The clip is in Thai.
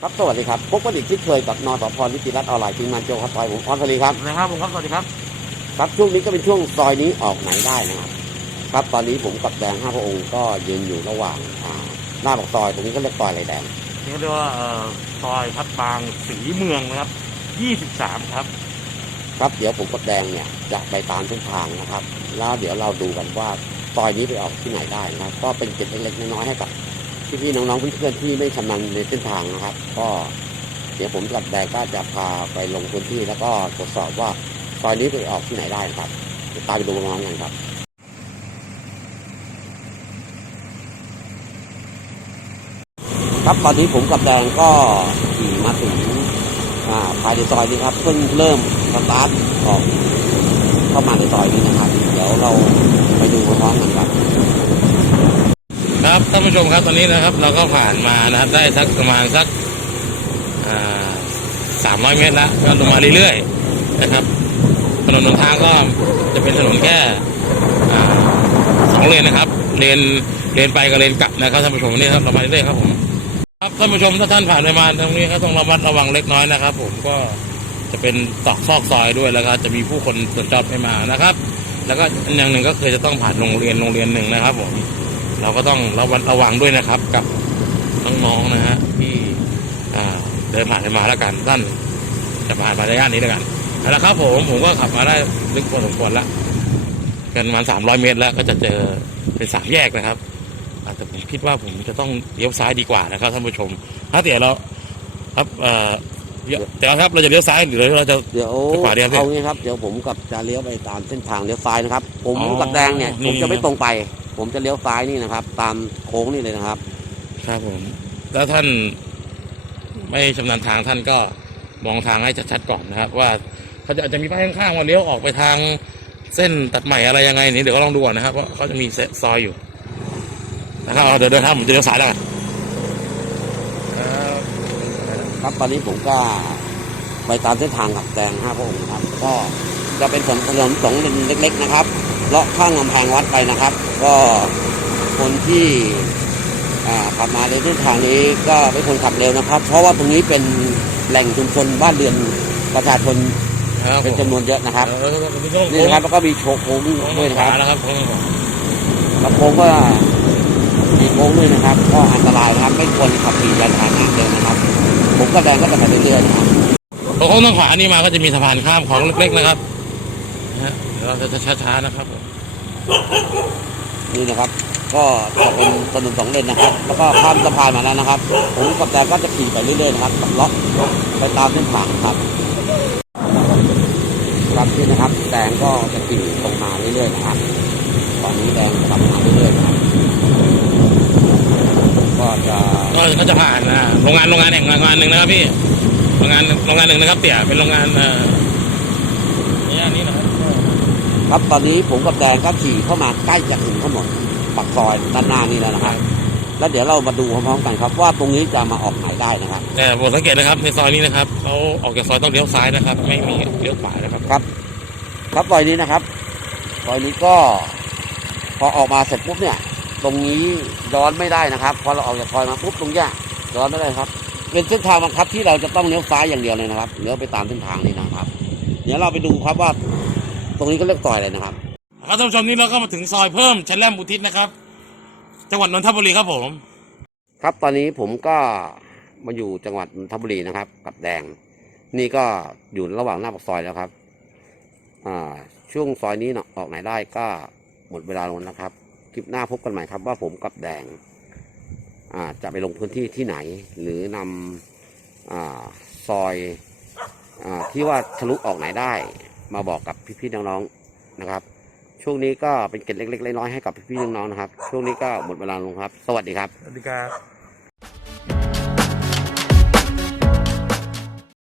ครับสวัสดีครับพบกันอีกที่เคยกับนสพนิติรัตน์ออนไลน์ทีมงานโจครับซอยผมออนสวัสดีครับนะครับผมครับสวัสดีครับครับช่วงนี้ก็เป็นช่วงซอยนี้ออกไหนได้นะครับ ครับตอนนี้ผมกับแดงห้าพระองค์ก็ยืนอยู่ระหว่างอ่าหน้าปากซอยตรงนี้ก็เรียกซอยอะไรแดงนี่เรียกว่าเอ่อซอยพัดบางสีเมืองนะครับ 23 ครับ ครับเดี๋ยวผมกับแดงเนี่ยจะไปตามเส้นทางนะครับ แล้วเดี๋ยวเราดูกันว่าซอยนี้ไปออกที่ไหนได้นะครับก็เป็นเกร็ดเล็กๆน้อยๆให้กับ พี่ๆน้องๆเพื่อนๆที่ไม่ชำนาญในเส้นทางนะครับ ก็เดี๋ยวผมกับแดก็จะพาไปลงพื้นที่แล้วก็ตรวจสอบว่าซอยนี้ไปออกที่ไหนได้ครับเดี๋ยวตามไปดูพร้อมๆกันครับครับตอนนี้ผมกับแดงก็ขี่มาถึงอ่าภายในซอยนี้ครับเพิ่งเริ่มสตาร์ทออกเข้ามาในซอยนี้นะครับ เดี๋ยวเราไปดูพร้อมกันครับ ครับท่านผู้ชมครับตอนนี้นะครับ เราก็ผ่านมานะครับ ได้สักประมาณสักสามร้อยเมตรแล้วก็ลงมาเรื่อยๆนะครับถนนหนทางก็จะเป็นถนนแค่สองเลนนะครับ เลนเลนไปกับเลนกลับนะครับท่านผู้ชมนี่ครับเรามาเรื่อยๆครับผมครับท่านผู้ชมถ้าท่านผ่านไปมาตรงนี้ก็ต้องระมัดระวังเล็กน้อยนะครับ ผมก็จะเป็นตอกซอกซอยด้วยแล้วก็จะมีผู้คนสัญจรไปมานะครับ แล้วก็อย่างหนึ่งก็คือจะต้องผ่านโรงเรียนโรงเรียนหนึ่งนะครับผม เราก็ต้องระวัดระวังด้วยนะครับ กับน้องๆนะฮะที่อ่าเดินผ่านไปมาแล้วกันท่านจะผ่านมาในย่านนี้แล้วกันเอาละครับผมผมก็ขับมาได้ลึกพอสมควรละกันประมาณสามร้อยเมตรแล้วก็จะเจอเป็นสามแยกนะครับอ่าแต่ผมคิดว่าผมจะต้องเลี้ยวซ้ายดีกว่านะครับท่านผู้ชมถ้าเดี๋ยวเราครับเอ่อเดี๋ยวเดี๋ยวครับเราจะเลี้ยวซ้ายหรือเราจะเดี๋ยวไปขวาดีครับพี่เอางี้ครับเดี๋ยวผมกับจะเลี้ยวไปตามเส้นทางเลี้ยวซ้ายนะครับ ผมอ๋อกับแดงเนี่ยนี่ผมจะไม่ตรงไป ผมจะเลี้ยวซ้ายนี่นะครับ ตามโค้งนี่เลยนะครับ ครับผม แล้วท่านไม่ชำนาญทางท่านก็มองทางให้ชัดๆก่อนนะครับ ว่าเขาจะอาจจะมีป้ายข้างๆว่าเลี้ยวออกไปทางเส้นตัดใหม่อะไรยังไงนี่เดี๋ยวก็ลองดูก่อนนะครับว่าเขาจะมีซอยอยู่นะครับเอาเดี๋ยวเดินทางผมจะเลี้ยวซ้ายแล้วกันครับครับตอนนี้ผมก็ไปตามเส้นทางกับแดงห้าพระองค์นะครับ ก็จะเป็นถนนถนนสองเลนเล็ก ๆ นะครับ เลาะข้างกำแพงวัดไปนะครับ ก็คนที่อ่าขับมาในเส้นทางนี้ก็ไม่ควรขับเร็วนะครับ เพราะว่าตรงนี้เป็นแหล่งชุมชนบ้านเรือนประชาชนครับเป็นจำนวนเยอะนะครับเออต้องนี่นะครับแล้วก็มีโชว์โค้งด้วยนะครับนะครับโค้งขวาแล้วโค้งก็มีโค้งด้วยนะครับ ก็อันตรายนะครับ ไม่ควรขับขี่ยานพาหนะเร็วนะครับ ผมก็แดงก็จะไปเรื่อยๆนะครับพอโค้งทางขวานี่มาก็จะมีสะพานข้ามของเล็กๆนะครับนะฮะ เดี๋ยวเราจะช้าๆนะครับผมนี่นะครับ ก็จะเป็นถนนสองเลนนะครับ แล้วก็ข้ามสะพานมาแล้วนะครับ ผมกับแดงก็จะขี่ไปเรื่อยๆนะครับกับเลาะไปตามเส้นทางครับครับนี่นะครับแดงก็จะขี่ตรงมาเรื่อยๆนะครับ ตอนนี้แดงกลับมาเรื่อยๆนะครับก็จะก็ก็จะผ่านนะโรงงานโรงงานแห่งโรงงานหนึ่งนะครับพี่โรงงานโรงงานหนึ่งนะครับเตี่ยเป็นโรงงานเอ่อในย่านนี้นะครับ ครับตอนนี้ผมกับแดงก็ขี่เข้ามาใกล้จะถึงถนนปากซอยด้านหน้านี่แล้วนะครับแล้วเดี๋ยวเรามาดูพร้อมๆกันครับ ว่าตรงนี้จะมาออกไหนได้นะครับแต่ผมสังเกตนะครับในซอยนี้นะครับเขาออกจากซอยต้องเลี้ยวซ้ายนะครับ ไม่มีเลี้ยวขวานะครับครับ ครับซอยนี้นะครับซอยนี้ก็พอออกมาเสร็จปุ๊บเนี่ย ตรงนี้ย้อนไม่ได้นะครับพอเราออกจากซอยมาปุ๊บตรงเนี้ยย้อนไม่ได้ครับ เป็นเส้นทางบังคับที่เราจะต้องเลี้ยวซ้ายอย่างเดียวเลยนะครับเลี้ยวไปตามเส้นทางนี้นะครับ เดี๋ยวเราไปดูครับว่า ตรงนี้ก็เรียกซอยอะไรนะครับครับท่านผู้ชมนี่เราก็มาถึงซอยเพิ่มชันแลมอุทิศนะครับ จังหวัดนนทบุรีครับผม ครับตอนนี้ผมก็มาอยู่จังหวัดนนทบุรีนะครับ กับแดง นี่ก็อยู่ระหว่างหน้าปากซอยแล้วครับ อ่า ช่วงซอยนี้เนาะออกไหนได้ก็หมดเวลาลงแล้วนะครับ คลิปหน้าพบกันใหม่ครับว่าผมกับแดง อ่า จะไปลงพื้นที่ที่ไหน หรือนำอ่าซอยอ่าที่ว่าทะลุออกไหนได้ มาบอกกับพี่ๆน้องๆนะครับ ช่วงนี้ก็เป็นเกล็ดเล็กๆน้อยๆให้กับพี่ๆน้องๆนะครับ ช่วงนี้ก็หมดเวลาลงครับ สวัสดีครับ สวัสดีครับ